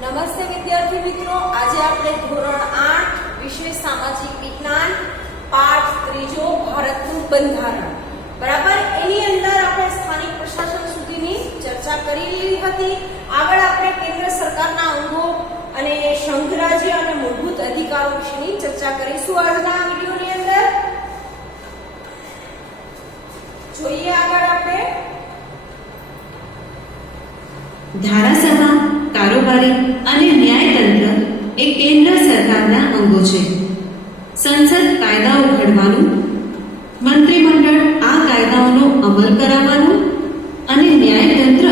નમસ્તે વિદ્યાર્થી મિત્રો, આજે આપણે ધોરણ 8 વિષય સામાજિક વિજ્ઞાન પાઠ ત્રીજો ભારતનું બંધારણ બરાબર એની અંદર આપણે સ્થાનિક પ્રશાસન સુધીની ચર્ચા કરી લીધી હતી. આગળ આપણે કેન્દ્ર સરકારના અંગો અને સંઘ રાજ્ય અને મૂળભૂત અધિકારો વિશેની ચર્ચા કરીશું આજના વિડિયોની અંદર. જોઈએ આગળ આપણે ધારાસભા, કારોબારી અને ન્યાયતંત્ર એ કેન્દ્ર સરકારના અંગો છે. સંસદ કાયદાઓ ઘડવાનું, મંત્રીમંડળ આ કાયદાઓનો અમલ કરાવવાનું અને ન્યાયતંત્ર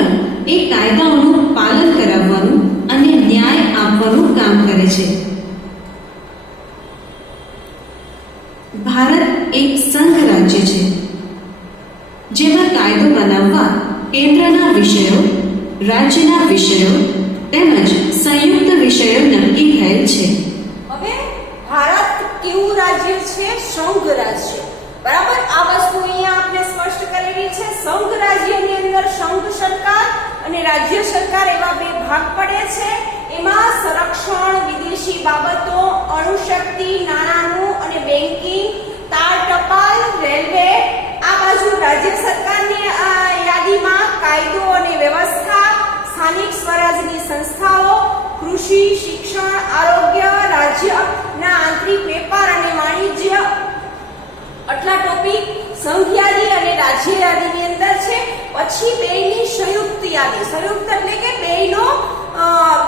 એ કાયદાઓનું પાલન કરાવવાનું અને ન્યાય આપવાનું કામ કરે છે. ભારત એક સંઘ રાજ્ય છે જેમાં કાયદો બનાવવા કેન્દ્રના વિષયો, રાજ્યના વિષયો તેમજ સંયુક્ત વિષયો નક્કી થયેલ છે. હવે ભારત કેવું રાજ્ય છે? સંઘ રાજ્ય બરાબર. આ વસ્તુ અહીંયા આપણે સ્પષ્ટ કરેલી છે. સંઘ રાજ્યની અંદર સંઘ સરકાર અને રાજ્ય સરકાર એવા બે ભાગ પડે છે. એમાં સંરક્ષણ, વિદેશી બાબતો, અણુશક્તિ, નાણાંનું અને બેન્કિંગ, તાર ટપાલ, રેલવે આ બાજુ રાજ્ય સરકારની યાદીમાં કાયદો અને વ્યવસ્થા, સ્થાનિક સ્વરાજની સંસ્થાઓ, કૃષિ, શિક્ષણ, આરોગ્ય, રાજ્યના આંતરિક વેપાર અને વાણિજ્ય આટલા ટોપિક સંઘ યાદી અને રાજ્ય યાદીની અંદર છે. પછી બેની સંયુક્ત યાદી, સંયુક્ત એટલે કે બેનો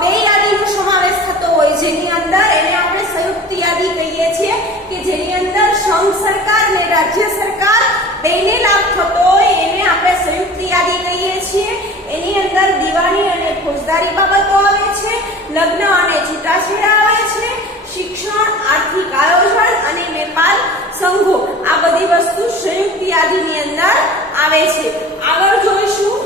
બે યાદીનો સમાવેશ થતો હોય જેની અંદર એને આપણે સંયુક્ત યાદી કહીએ છીએ કે જેની અંદર સંઘ સરકાર અને રાજ્ય સરકાર બેને લાભ થતો હોય એને આપણે સંયુક્ત યાદી કહીએ છીએ. એની અંદર દિવાળી અને ફોજદારી બાબતો આવે છે, લગ્ન અને છૂટાછેડા આવે છે, શિક્ષણ, આર્થિક આયોજન અને વેપાર સંઘો આ બધી વસ્તુ સંયુક્ત યાદીની અંદર આવે છે. આગળ જોઈશું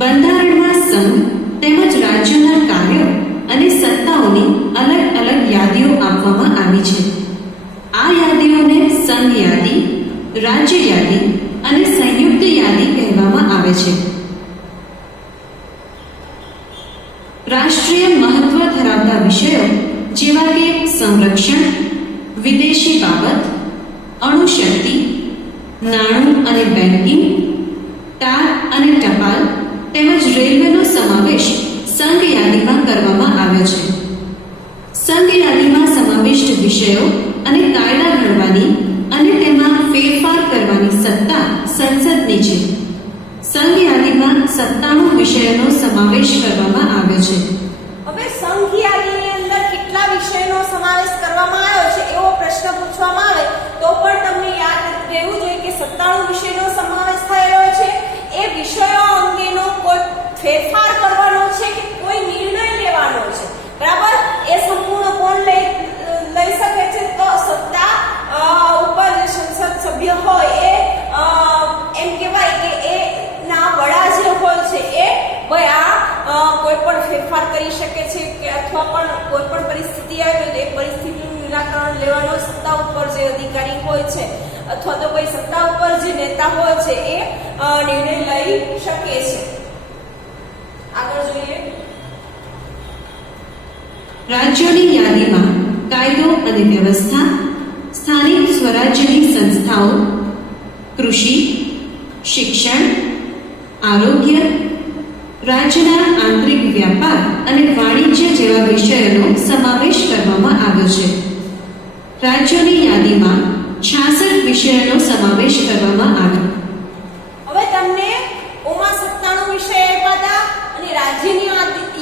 બંધારણમાં સંઘ તેમજ રાજ્યોના કાર્યો અને સત્તાઓની અલગ અલગ યાદીઓ આપવામાં આવી છે. આ યાદીઓને સંઘ યાદી, રાજ્ય યાદી અને સંયુક્ત યાદી કહેવામાં આવે છે. રાષ્ટ્રીય મહત્વ ધરાવતા વિષયો જેવા કે સંરક્ષણ, વિદેશી બાબત, અણુશક્તિ, નાણું અને બેન્કિંગ, તાર અને ટપાલ તેમજ રેલવેનો સમાવેશ સંઘ યાદીમાં કરવામાં આવ્યો છે. સંઘ યાદીમાં સમાવિષ્ટ વિષયો અને કાયદા ઘડવાની અને તેમાં ફેરફાર કરવાની સત્તા સંસદની છે. સંઘ યાદીમાં 97 વિષયોનો સમાવેશ કરવામાં આવ્યો છે. હવે સંઘ યાદીની અંદર કેટલા વિષયોનો સમાવેશ કરવામાં આવ્યો છે એવો પ્રશ્ન પૂછવામાં આવે તો પણ તમને યાદ રહેવું જોઈએ કે 97 વિષયનો સમાવેશ થયેલો છે. એ વિષયો અંગેનો કોઈ ફેરફાર કરવાનો છે કે કોઈ નિર્ણય લેવાનો છે બરાબર. એ સંપૂર્ણ કોણ લઈ શકે છે? તો સત્તા ઉપર જે સંસદ સભ્ય હોય એ એમ કહેવાય કે એ ના વડા જે હોય છે એ કોઈ પણ ફેરફાર કરી શકે છે કે અથવા પણ કોઈ પણ પરિસ્થિતિ આવે તો એ પરિસ્થિતિનું નિરાકરણ લેવાનો સત્તા ઉપર જે અધિકારી હોય છે અથવા તો કોઈ સત્તા ઉપર જે નેતા હોય છે એ નિર્ણય લઈ શકે છે. આગળ જોઈએ રાજ્યોની યાદીમાં કાયદો અને વ્યવસ્થા, સ્થાનિક સ્વરાજ્યની સંસ્થાઓ, કૃષિ, શિક્ષણ, આરોગ્ય, રાજ્યના આંતરિક વ્યાપાર અને વાણિજ્ય જેવા વિષયોનો સમાવેશ કરવામાં આવ્યો છે. રાજ્યોની યાદીમાં 66 વિષયોનો સમાવેશ કરવામાં આવ્યો. હવે તમને ઓમાં 97 વિષય આપ્યા અને રાજ્યની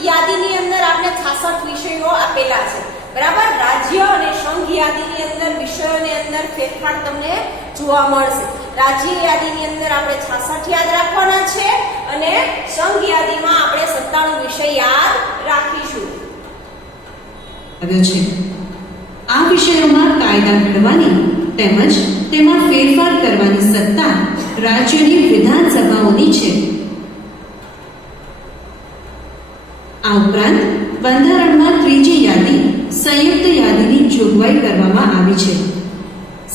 યાદીની અંદર આપણે 66 વિષયો આપેલા છે બરાબર. રાજ્ય અને સંઘ યાદીની અંદર વિષયોની અંદર ફેરફાર તમને જોવા મળશે. રાજ્ય યાદીની અંદર આપણે 66 યાદ રાખવાના છે અને સંઘ યાદીમાં આપણે 97 વિષય યાદ રાખીશું. છે આ વિષયોમાં કાયદા ઘડવાની તેમજ તેમાં ફેરફાર કરવાની સત્તા રાજ્યોની વિધાનસભાઓની છે. આ ઉપરાંત બંધારણમાં ત્રીજી યાદી સંયુક્ત યાદીની જોગવાઈ કરવામાં આવી છે.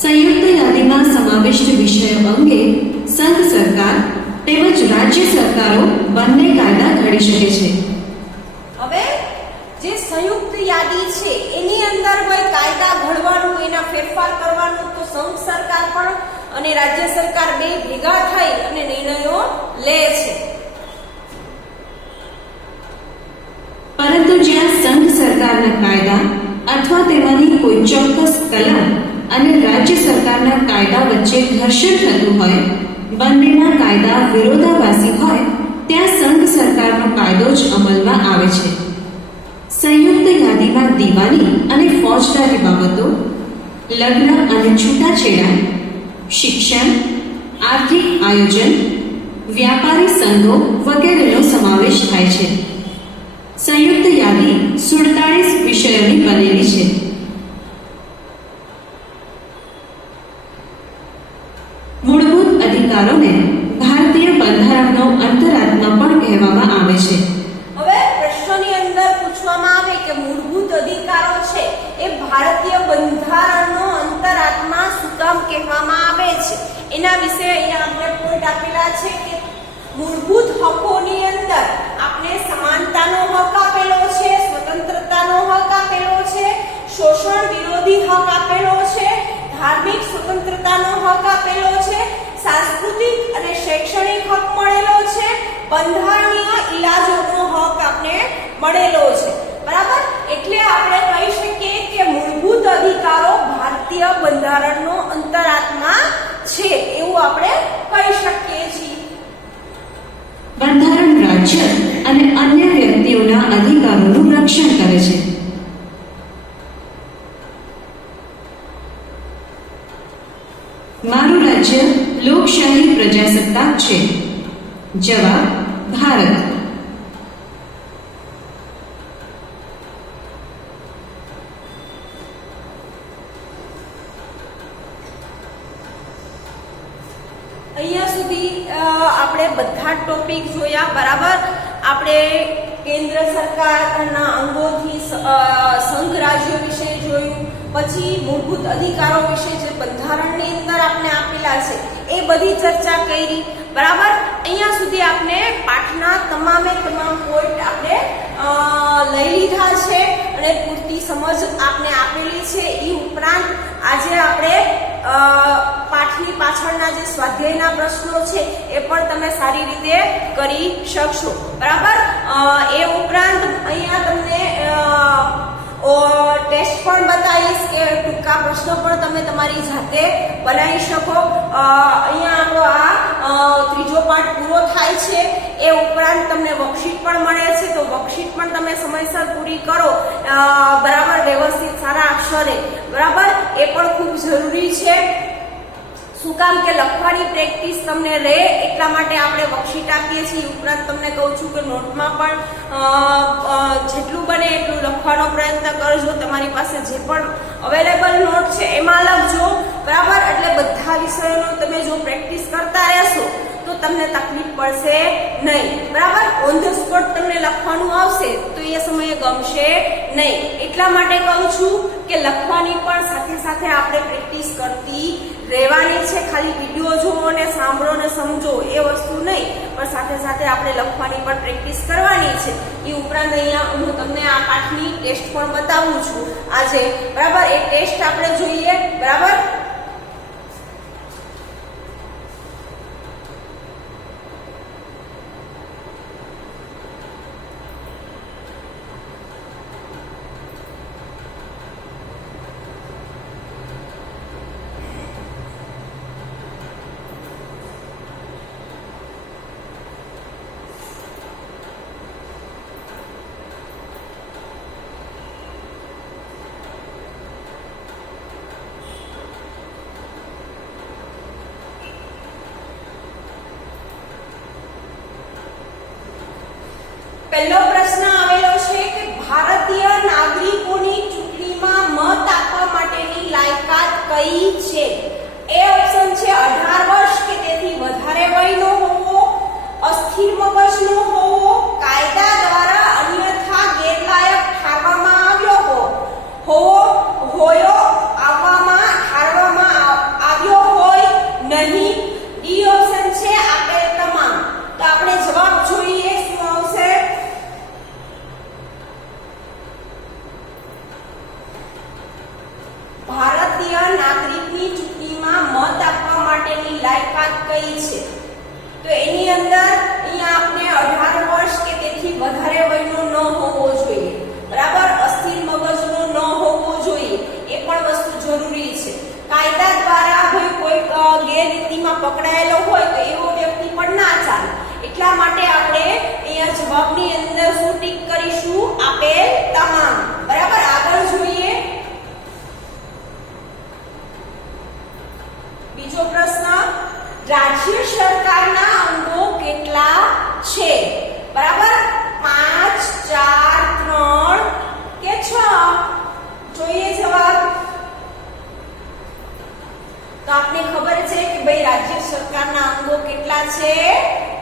સંયુક્ત યાદીમાં સમાવિષ્ટ વિષયો અંગે સંઘ સરકાર તેમજ રાજ્ય સરકારો બંને કાયદા ઘડી શકે છે. યાદી છે એની અંદર હોય કાયદા ઘડવાનું, એના ફેરફાર કરવાનું, તો સંઘ સરકાર પણ અને રાજ્ય સરકાર બે ભેગા થઈ અને નિર્ણયો લે છે. પરંતુ જ્યાં સંઘ સરકારના કાયદા અથવા તેમાંની કોઈ ચોક્કસ કલમ અને રાજ્ય સરકારના કાયદા વચ્ચે ઘર્ષણ થતું હોય, બંનેના કાયદા વિરોધાભાસી હોય, ત્યાં સંઘ સરકારનો કાયદો જ અમલમાં આવે છે. સંયુક્ત યાદીમાં દીવાની અને ફોજદારી બાબતો, લગ્ન અને છૂટાછેડા, શિક્ષણ, આર્થિક આયોજન, વ્યાપારી સંઘો વગેરેનો સમાવેશ થાય છે. સંયુક્ત યાદી 47 વિષયોની બનેલી છે. મૂળભૂત અધિકારોને ભારતીય બંધારણનો અંતરાત્મા પણ કહેવામાં આવે છે. હવે પ્રશ્નની અંદર પૂછવામાં આવે કે મૂળભૂત અધિકારો છે એ ભારતીય બંધારણનો અંતરાત્મા શું કામ કહેવામાં આવે છે, એના વિશે અહીંયા આપણે પોઈન્ટ આપેલા છે કે મૂળભૂત હકોની અંદર આપણે સમાનતાનો હક આપેલો છે, સ્વતંત્રતાનો હક આપેલો છે, શોષણ વિરોધી હક આપેલો છે, ધાર્મિક સ્વતંત્રતાનો હક આપેલો છે, સાંસ્કૃતિક અને શૈક્ષણિક હક મળેલો છે, બંધારણીય ઇલાજોનો હક આપણે મળેલો છે. બરાબર, એટલે આપણે કહી શકીએ કે મૂળભૂત અધિકારો ભારતીય બંધારણનો અંતરાત્મા છે એવું આપણે કહી શકીએ છીએ. બંધારણ રાજ્ય અને અન્ય વ્યક્તિઓના અધિકારોનું રક્ષણ કરે છે. મારું રાજ્ય લોકશાહી પ્રજાસત્તાક છે. જવાબ: ભારત. અહીંયા સુધી આપણે બધા ટોપિક જોયા. બરાબર, આપણે કેન્દ્ર સરકારના અંગોથી સંઘ રાજ્યો વિશે જોયું, પછી મૂળભૂત અધિકારો વિશે જે બંધારણની અંદર આપણે આપેલા છે એ બધી ચર્ચા કરી. બરાબર, અહીંયા સુધી આપણે પાઠના તમામે તમામ પોઈન્ટ આપણે લઈ લીધા છે અને પૂરતી સમજ આપણે આપેલી છે. એ ઉપરાંત આજે આપણે પાઠની પાછળના જે સ્વાધ્યાયના પ્રશ્નો છે એ પણ તમે સારી રીતે કરી શકશો. બરાબર, એ ઉપરાંત અહીંયા તમને ટેસ્ટ પણ બતાવીશ કે ટૂંકા પ્રશ્નો પણ તમે તમારી જાતે બનાવી શકો. અહીંયા આપણો આ ત્રીજો પાઠ પૂરો થાય છે. એ ઉપરાંત તમને વર્કશીટ પણ મળે છે, તો વર્કશીટ પણ તમે સમયસર પૂરી કરો. બરાબર, વ્યવસ્થિત સારા અક્ષરે. બરાબર, એ પણ ખૂબ જરૂરી છે. શું કામ કે લખવાની પ્રેક્ટિસ તમને રહે એટલા માટે આપણે વર્કશીટ આપીએ છીએ. ઉપરાંત તમને કહું છું કે નોટમાં પણ જેટલું બને એટલું લખવાનો પ્રયત્ન કરજો. તમારી પાસે જે પણ અવેલેબલ નોટ છે એમાં લખજો. બરાબર, એટલે બધા વિષયોનો તમે જો પ્રેક્ટિસ કરતા રહેશો તો તમને તકલીફ પડશે નહીં. બરાબર, ઓન ધ સ્પોટ તમને લખવાનું આવશે તો એ સમયે ગમશે નહીં. એટલા માટે કહું છું કે લખવાની પણ સાથે સાથે આપણે પ્રેક્ટિસ કરતી રહેવાની છે. ખાલી વિડીયો જોવો ને સાંભળો ને સમજો એ વસ્તુ નહીં, પણ સાથે સાથે આપણે લખવાની પણ પ્રેક્ટિસ કરવાની છે. એ ઉપરાંત અહીંયા હું તમને આ પાઠની ટેસ્ટ પણ બતાવું છું આજે. બરાબર, એ ટેસ્ટ આપણે જોઈએ. બરાબર, અંદર અહીંયા આપણે 18 વર્ષ કે તેથી વધારે વયનો ન હોવો જોઈએ, બરાબર. અસ્થિર મગજનો ન હોવો જોઈએ, એ પણ વસ્તુ જરૂરી છે. કાયદા દ્વારા ભાઈ કોઈ ગેરરીતિમાં પકડાયેલો હોય તો એવો વ્યક્તિ પણ ના ચાલે. એટલા માટે આપણે અહીંયા જવાબની અંદર શું ટીક કરીશું? આપેલ તમામ. બરાબર. આગળ જોઈએ બીજો પ્રશ્ન, રાજ્ય સરકારના અંગો કેટલા છે? બરાબર. 5, 4, 3 કે 6? જોઈએ જવાબ. તો આપને ખબર છે કે ભાઈ રાજ્ય સરકારના અંગો કેટલા છે?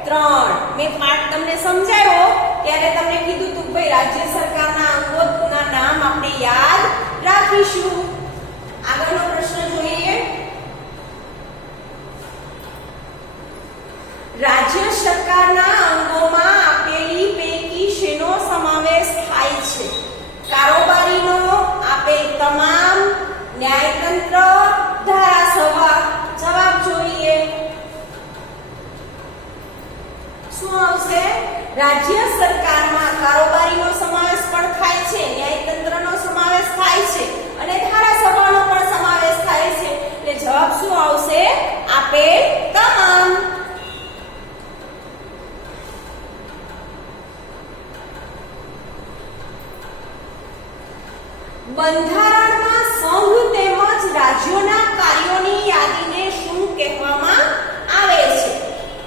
3. મેં પાઠ તમને સમજાવ્યો ત્યારે તમને કીધું તું ભાઈ રાજ્ય સરકારના અંગોના નામ આપણે યાદ રાખીશું. આગળનો પ્રશ્ન જોઈએ. રાજ્ય સરકારના અંગોમાં આપેલી પૈકી શેનો સમાવેશ થાય છે? કારોબારીનો, આપેલ તમામ, ન્યાયતંત્ર, ધારાસભા. જવાબ જોઈએ. શું આવશે? રાજ્ય સરકારમાં કારોબારીનો સમાવેશ પણ થાય છે, ન્યાયતંત્રનો સમાવેશ થાય છે અને ધારાસભાનો પણ સમાવેશ થાય છે. એટલે જવાબ શું આવશે? આપેલ તમામ. બંધારણમાં સંઘ તેમજ રાજ્યોના કાર્યોની યાદીને શું કહેવામાં આવે છે?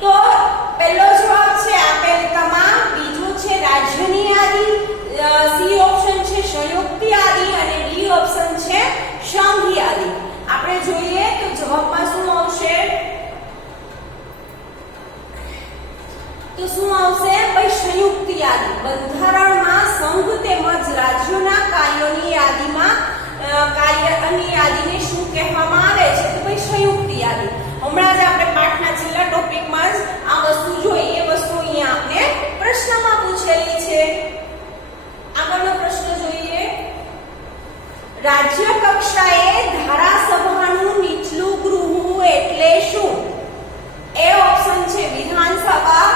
તો પહેલો જવાબ છે આપેલ તમામ, બીજો છે રાજ્યની યાદી, સી ઓપ્શન છે સંયુક્ત યાદી અને ડી ઓપ્શન છે સંઘ યાદી. આપણે જોઈએ તો જવાબમાં શું આવશે? તો શું આવશે? ભાઈ સંયુક્ત યાદી. બંધારણમાં સંઘ તેમજ રાજ્યોના કાર્યોની યાદીમાં કાર્યની યાદીને શું કહેવામાં આવે છે? તો ભાઈ સંયુક્ત યાદી. હમણાં જ આપણે પાઠના છેલ્લા ટોપિકમાં જ આ વસ્તુ જોઈ, એ વસ્તુ અહીંયા આપણે પ્રશ્નમાં પૂછેલી છે. આગળનો પ્રશ્ન જોઈએ. રાજ્ય કક્ષાએ ધારાસભાનું નીચલું ગૃહ એટલે શું? એ ઓપ્શન છે વિધાનસભા,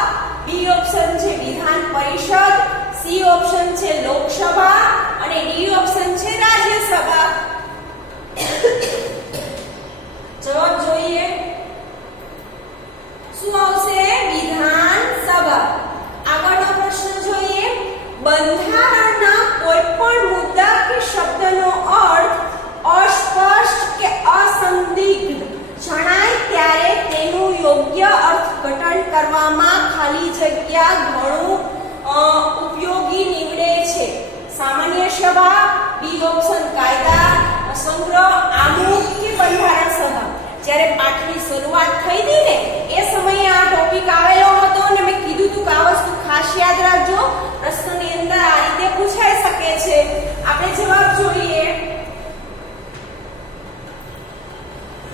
બી ઓપ્શન છે વિધાન પરિષદ, સી ઓપ્શન છે લોકસભા અને ડી ઓપ્શન છે રાજ્યસભા. જવાબ જોઈએ. શું આવશે? વિધાનસભા. આગળનો પ્રશ્ન જોઈએ. બંધારણના કોઈ પણ મુદ્દા કે શબ્દનો અર્થ અસ્પષ્ટ કે અસંદિગ્ધ જણાય ત્યારે તેનું યોગ્ય અર્થઘટન કરવામાં ખાલી જગ્યા ઘણું ઉપયોગી નીવડે છે. સામાન્ય સભા, બી ઓપ્શન કાયદા સંગ્રહ, આમુખ કે બંધારણ સભા. જ્યારે પાઠની શરૂઆત થઈ હતી ને એ સમયે આ ટોપિક આવેલો હતો અને મેં કીધું હતું કે આ વસ્તુ ખાસ યાદ રાખજો, પ્રશ્નની અંદર આ રીતે પૂછાઈ શકે છે. આપણે જવાબ જોઈએ.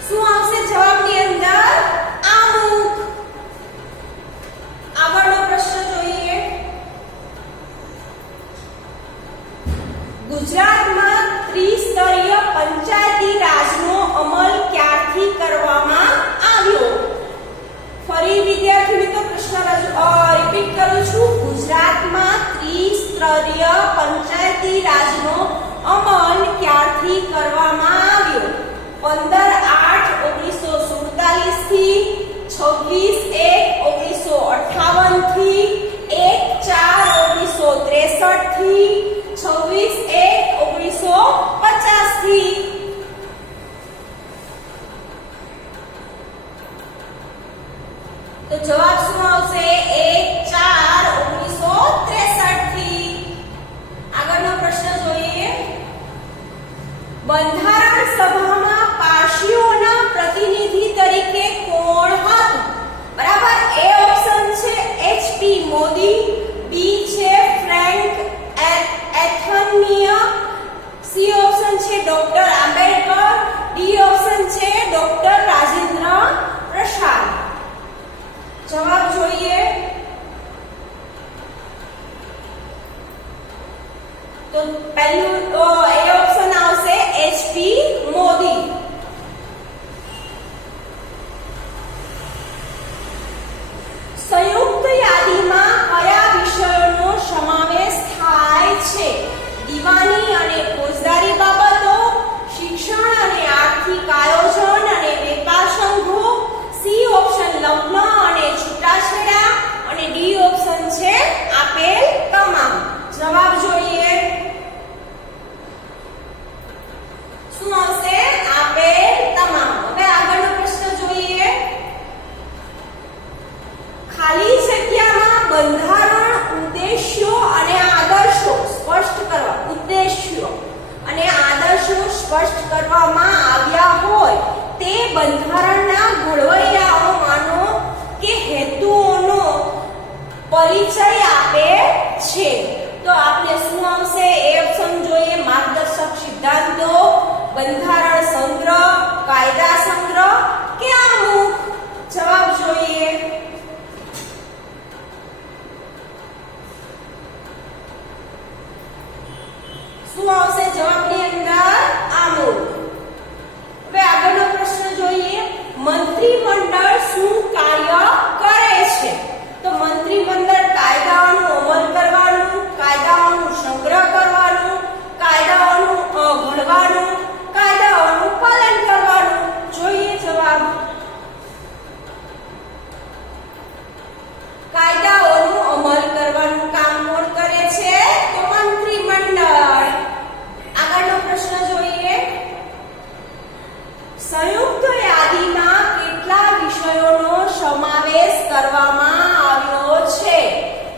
શું આવશે જવાબની અંદર? આમુખ. આગળનો પ્રશ્ન જોઈએ. ગુજરાતમાં ત્રિસ્તરીય પંચાયતી રાજનો અમલ ક્યારથી કરવામાં આવ્યો? ફરી વિદ્યાર્થી મિત્રો પ્રશ્ન રિપીટ કરું છું. ગુજરાતમાં ત્રિસ્તરીય પંચાયતી રાજનો અમલ ક્યારથી કરવામાં આવ્યો? 15/8/1947 થી, 26/1/1958 થી, 1/4/1963 થી, 26/1/1950 થી. તો જવાબ શું આવશે? 1/4/1963 થી. આગળનો પ્રશ્ન જોઈએ. બંધારણ સભામાં પારસીઓના પ્રતિનિધિ તરીકે કોણ હતું? બરાબર. એ ઓપ્શન છે એચપી મોદી, બી છે ફ્રેન્ક એથનિય, સી ઓપ્શન છે ડોક્ટર આંબેડકર, ડી ઓપ્શન છે ડોક્ટર રાજેન્દ્ર પ્રસાદ. જવાબ જોઈએ. તો પહેલું એ ઓપ્શન આવશે એચપી મોદી. સંયુક્ત બંધારણ ઉદ્દેશ્યો અને આદર્શો સ્પષ્ટ કરવા ઉદ્દેશ્યો અને આદર્શો સ્પષ્ટ કરવામાં આવ્યા હોય તે બંધારણના ઘડવૈયાઓ માનો કે હેતુઓનો પરિચય આપે છે. તો આપણે શું આવશે? એ ઓપ્શન જોઈએ. માર્ગદર્શક સિદ્ધાંતો, બંધારણ સંગ્રહ, કાયદા સંગ્રહ કે આમુખ? જવાબ જોઈએ. શું આવશે જવાબની અંદર? આમુખ. હવે આગળનો પ્રશ્ન જોઈએ. મંત્રીમંડળ શું કાર્ય કરે છે? તો મંત્રીમંડળ કાયદાઓનો અમલ કરવાનું, કાયદાઓનો સંગ્રહ કરવાનું, કાયદાઓનું ઘડવાનું, કાયદાઓનું પાલન કરવાનું. જોઈએ જવાબ. કાયદાઓનું અમલ કરવાનું કામ કોણ કરે છે? તો મંત્રીમંડળ. આગળનો પ્રશ્ન જોઈએ. સંયુક્ત યાદીમાં કેટલા વિષયોનો સમાવેશ કરવામાં આવ્યો છે?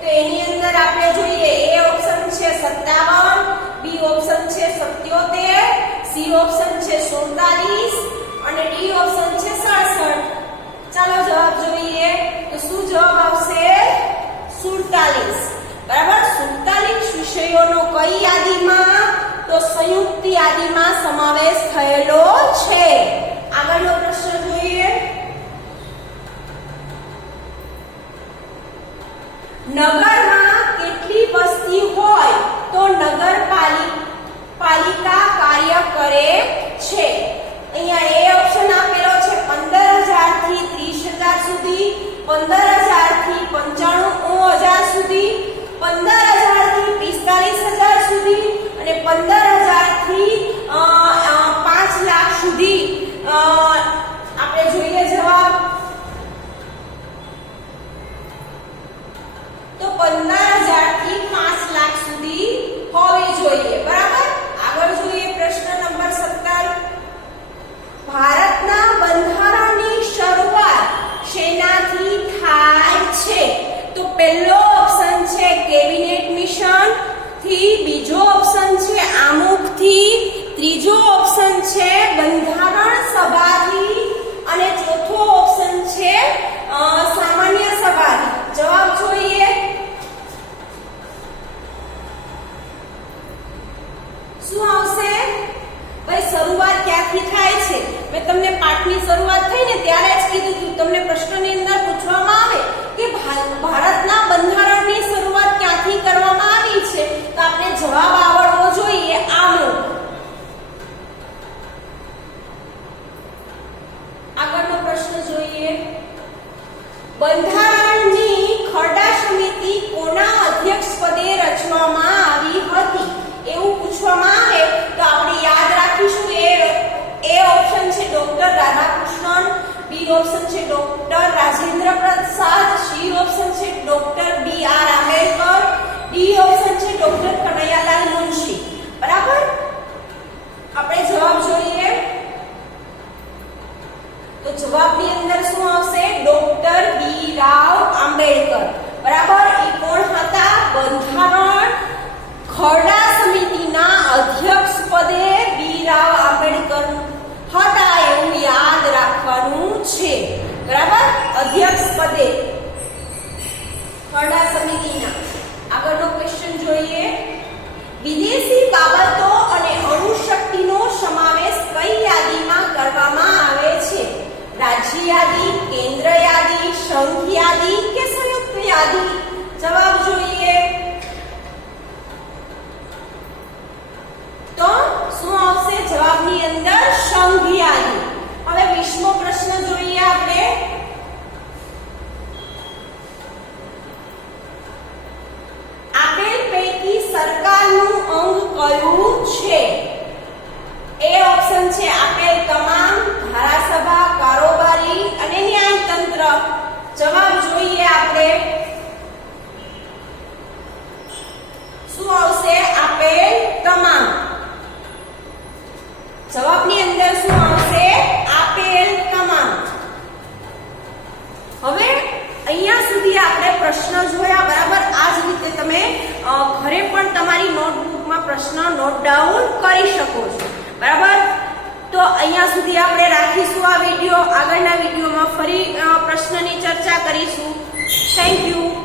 તો એની અંદર આપણે જોઈએ. એ ઓપ્શન છે 57, બી ઓપ્શન છે 77, સી ઓપ્શન છે 47 અને ડી ઓપ્શન છે 67. ચાલો જવાબ જોઈએ. તો શું જવાબ આવશે? 47. બરાબર. 47 વિષયોનો કઈ યાદીમાં? તો સંયુક્ત યાદીમાં સમાવેશ થયેલો છે. આગળનો પ્રશ્ન જોઈએ. નગરમાં કેટલી વસ્તી હોય તો નગરપાલિકા કાર્ય કરે છે? અહીંયા એ ઓપ્શન આપેલો છે 15,000 થી 30,000 સુધી, 15,000 થી 95,000 સુધી, 15,000 થી 45,000 સુધી અને 15,000 થી 5 લાખ સુધી. આપણે જોઈએ જવાબ. તો 15,000 થી 5 લાખ સુધી હોવી જોઈએ. બરાબર. આગળ જોઈએ પ્રશ્ન નંબર 17. ભારતના બંધારણની શરૂઆત શેનાથી થાય છે? તો પહેલો ઓપ્શન છે કેબિનેટ મિશન થી, બીજો ઓપ્શન છે આમુખ થી, ત્રીજો ઓપ્શન છે બંધારણ સભાથી અને ચોથો ઓપ્શન છે સામાન્ય સભાથી. જવાબ જોઈએ. શું આવશે? ભાઈ શરૂઆત ક્યાંથી થાય છે? મેં તમને પાઠની શરૂઆત થઈ ને ત્યારે જ કીધું હતું. તમને પ્રશ્નની અંદર પૂછવામાં આવે કે ભારતના બંધારણની શરૂઆત ક્યાંથી કરવામાં આવી છે તો આપણે જવાબ આવડવો જોઈએ. આમુખ. આગળનો પ્રશ્ન જોઈએ. બંધારણની ખરડા સમિતિ કોના અધ્યક્ષ પદે રચવામાં આવી હતી એવું પૂછવામાં આવે તો આપણે યાદ રાખીશું. એ ઓપ્શન છે ડોક્ટર રાધાકૃષ્ણન, બી ઓપ્શન છે doctor Rajendra Prasad, C option છે ડોક્ટર બી.આર. આંબેડકર, ડી ઓપ્શન છે ડોક્ટર કનૈયાલાલ મુનશી. બરાબર. આપણે જવાબ જોઈએ. તો જવાબની અંદર શું આવશે? ડોક્ટર બી.રાવ આંબેડકર. બરાબર. એ કોણ હતા? બંધારણ ખરડા સમિતિના અધ્યક્ષ પદે બી.રાવ આંબેડકર હતા એવું યાદ રાખવાનું છે. બરાબર. અધ્યક્ષ પદે ખરડા સમિતિના. આગળનો ક્વેશ્ચન જોઈએ. વિદેશી બાબતો અને અણુશક્તિનો સમાવેશ કઈ યાદીમાં કરવામાં આવે છે? રાજ્ય યાદી, કેન્દ્ર યાદી, સંઘ યાદી કે સંયુક્ત યાદી? જવાબ જોઈએ. તો શું આવશે જવાબની અંદર? સંઘ યાદી. હવે 20મો પ્રશ્ન જોઈએ આપણે. આપેલ પૈકી સરકારનું અંગ કયું છે? એ ઓપ્શન છે આપેલ તમામ, ધારાસભા, કારોબારી અને ન્યાયતંત્ર. જવાબ જોઈએ આપણે. શું આવશે? આપેલ તમામ. જવાબની અંદર શું આવશે? આપેલ તમામ. હવે અહીંયા સુધી આપણે પ્રશ્ન જોયા. ડાઉન કરી શકો છો. બરાબર, તો અહીંયા સુધી આપણે રાખીશું આ વિડીયો. આગળના વિડીયોમાં ફરી પ્રશ્નની ચર્ચા કરીશું. Thank you.